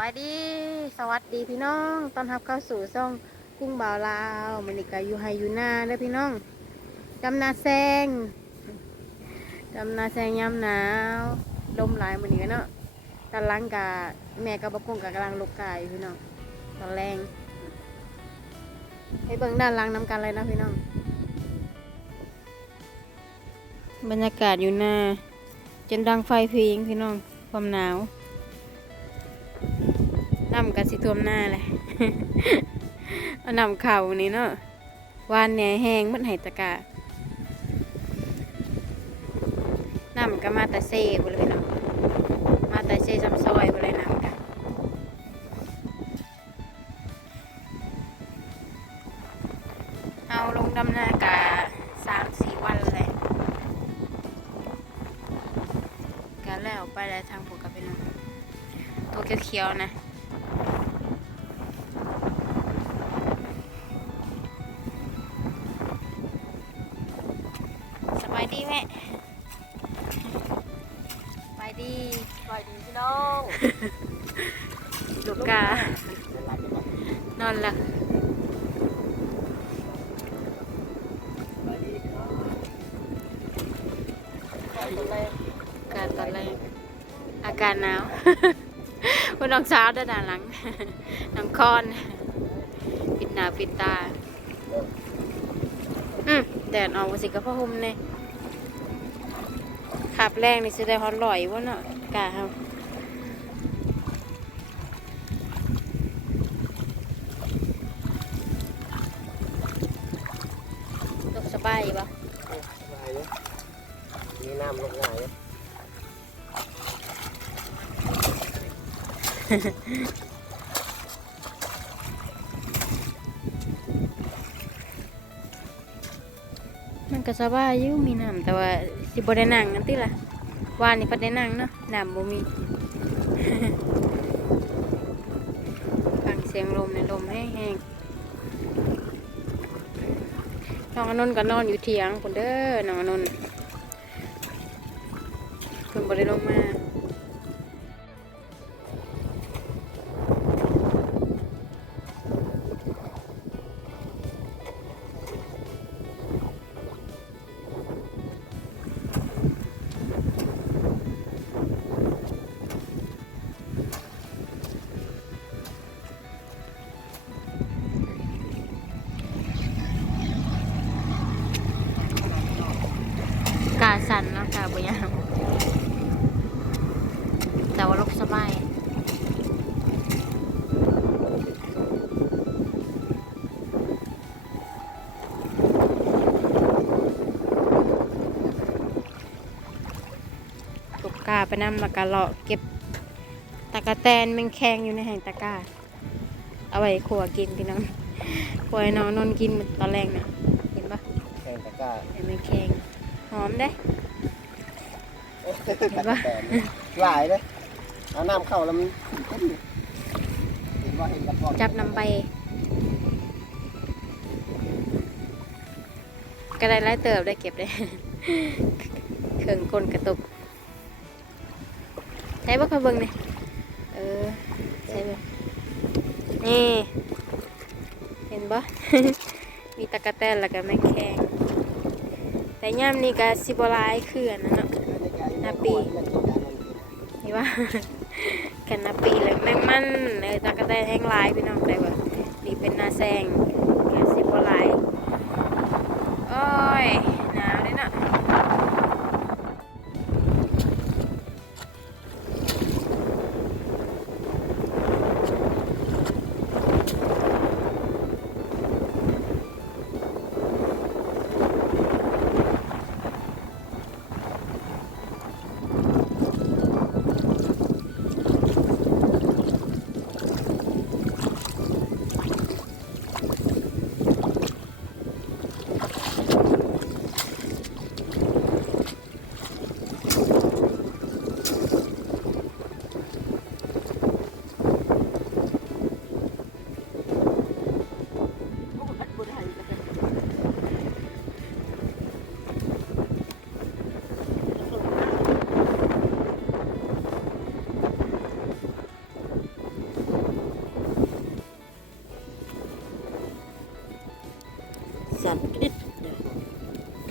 บายดี สวัสดีพี่น้องตอนรับเข้าสู่ช่องกุ้งบ่าวลาวมันนี่ก็อยู่ไฮยูนาเด้อพี่น้องดำนาแซงดำนาแซงยามหนาวลมหลายมันนี่กันเนาะตอนหลังกะแม่กับบกุ้งกะกำลังลุกกายพี่น้องตอนแรงให้เบิ่งด้านหลังน้ำกันเลยนะพี่น้อง บรรยากาศอยู่หน้าจนดังไฟเพิงพี่น้องความหนาว น้ำกันสิท่วมหน้าเลยเอาน้ำเข่านี่เนาะวานเนี่ยแห้งมันไหตะกะน้ำก็มาต่เซ่บเลยเนาะมาต่เซ่จำซอยบเลยน้ำกันเอาลงดำนากะสามสี่วันเลยกะแล้วไปแล้วทางผูกกับพี่น้องตัวเขียวๆนะ แม่สบายดีสวัสดีพี่น้องลูกกานอนละตอนแรกอากาศตอนแรกอากาศหนาววันน้องสาวด้านหน้าหลังน้องคอนปิดหน้าปิดตา อืมแดดออกมาสิกับพ่อห่มเนี่ย ขับแรงนี่สิได้ฮอนลอยวะเนาะกาเฮาตกสบายอยู่ปะสบายเลยมีน้ำลงง่ายเลย ก็สบายอยู่มีน้ำแต่ว่าสิบ่ได้นั่งกันติล่ะวานนี่พัดได้นั่งเนาะน้ำบ่มีฟังเสียงลมในลมแห้งๆน้องอนนท์ก็นอนอยู่เถียงคนเด้อน้องอนนท์เพิ่นบ่ได้ลงมาาสั่นเนาะกาบ่ยามแต่ว่าลกสบายตุกกาไปนำแล้วก็เลาะเก็บตะกะแตนแมงแคงอยู่ในแห่งตะกร้าเอาไว้ขัวกินพี่น้องขัวให้น้องนนท์กินตอนแรกนะเห็นปะแข่งตะกร้าเห็นแมงแคงหอมได้ ตะกร้าหลายเลยเอาน้ำเข้าแล้วมันเห็นว่าเห็นกระป๋องจับนำไปก็ได้ไล่เติบได้เก็บได้เครื่องกลกระตุกใช้บ่เคยเบิ่งนี่เออใช่เบิ่งนี่เห็นบ่มีตะกะแตนแล้วก็แมงแคงแต่ย่ามนี่ก็สิบลายคืออันนั้นเนาะ นาปีนี่ว่าแคนนาปีเลยแมงมันเลยตะกะแตนแห้งลายพี่น้องแต่ว่านี่เป็นนาแซงแกสิบหลายโอ้ย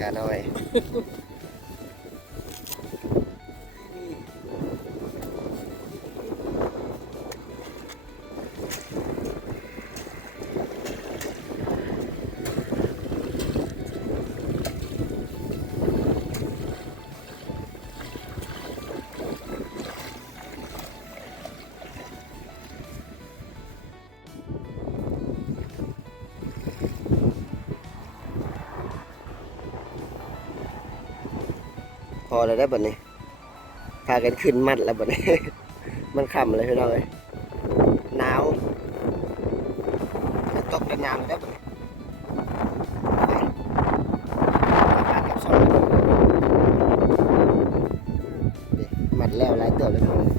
า อยพอแล้วได้บัดนี้พากันขึ้นมัดแล้วบัดนี้ มันค่ำเลยพี่น้องเอ้ยหนาวตกแต่น้ำแล้วบัดนี้ไปมาบ้านกับสองนี่มัดแล้วหลายเติบเลยพี่น้อง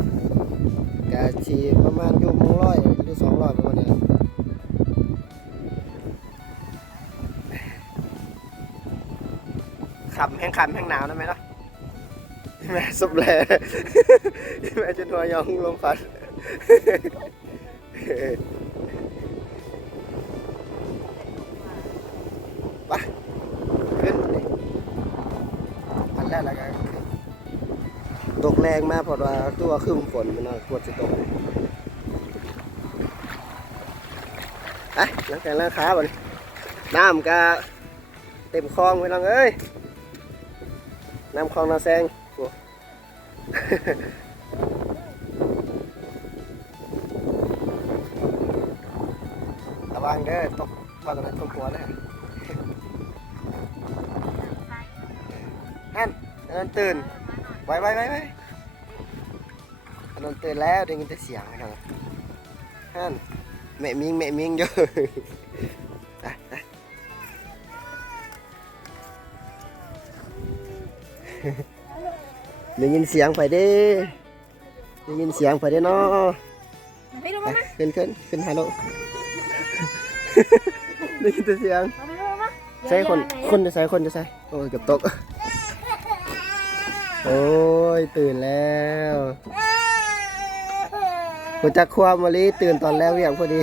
กะชีประมาณอยู่มงร้อยหรือสองร้อยประมาณนี้ขำแห้งขำแห้งหนาวนะไหมเนาะ แม่สบแลแม่จนหัวยองลมพัดไปขึ้นอันแรกแล้วกันตกแรงมากเพราะว่าตัวครึ้มฝนมันน่ากลัวจะตกไปล้างแขนล้างขาบ่นน้ำก็เต็มคลองไปน้องเอ้ยน้ำคลองนาแซง ระวังเด้อตกว่าตรงนั้นตกหัวเลยฮันอันนั้นตื่นไว้ไว้ไว้ไว้อันนั้นตื่นแล้วได้ยินแต่เสียงนะครับฮันแม่มิงแม่มิงอยู่ไปไป ได้ยินเสียงไปเด้ได้ยินเสียงไปเด้เนาะไปดูไปมาขึ้นขึ้นขึ้นฮัลโหลได้ยินแต่เสียงมาดูมาใช่คนคนจะใส่คนจะใส่โอ้ยเกับตก โอ้ยตื่นแล้วกูจักความมาลีตื่นตอนแล้วเวียงพอดี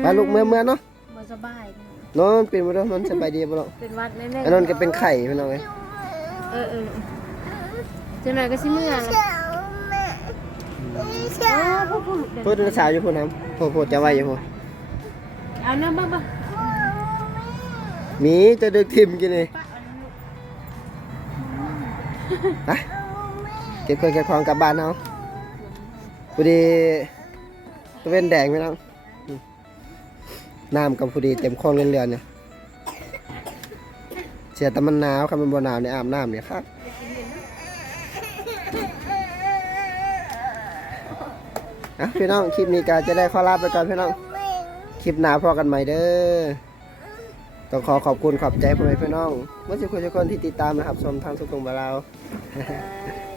ไปลูกเมื่อเมื่อเนาะบ่สบายนอนเป็นมาแล้วนอนสบายดีบ่เนาะเป็นวัดแน่ๆอันนั้นก็เป็นไข่พี่น้องเอ้ย เออเออจังไหนก็สิเมื่อละโอ้พูดพูดเดี๋ยวพูดภาษาวอยู่พูดน้ำพูดพูดจะไหวอยู่พูดเอาน้ำบ้างบ้างหมีจะดึกทิมกินนี่ป้าเอาน้ำลูกไปเก็บเครื่องเก็บของกลับบ้านเอาพอดีตะเวนแดงพี่น้องอืมน้ำกับพอดีเต็มคลองเรือนๆเนี่ย เสียแต่มันหนาวครับมันบ่หนาวในอาบน้ำเนี่ยครับอะพี่น้องคลิปนี้ก็จะได้ขอลาไปก่อนพี่น้อง คลิปหน้าพอกันใหม่เด้อ ต้องขอขอบคุณขอบใจพ่อแม่พี่น้องเมื่อสักครู่ทุกคนที่ติดตามนะครับชมทางสุขุมบาเราเออ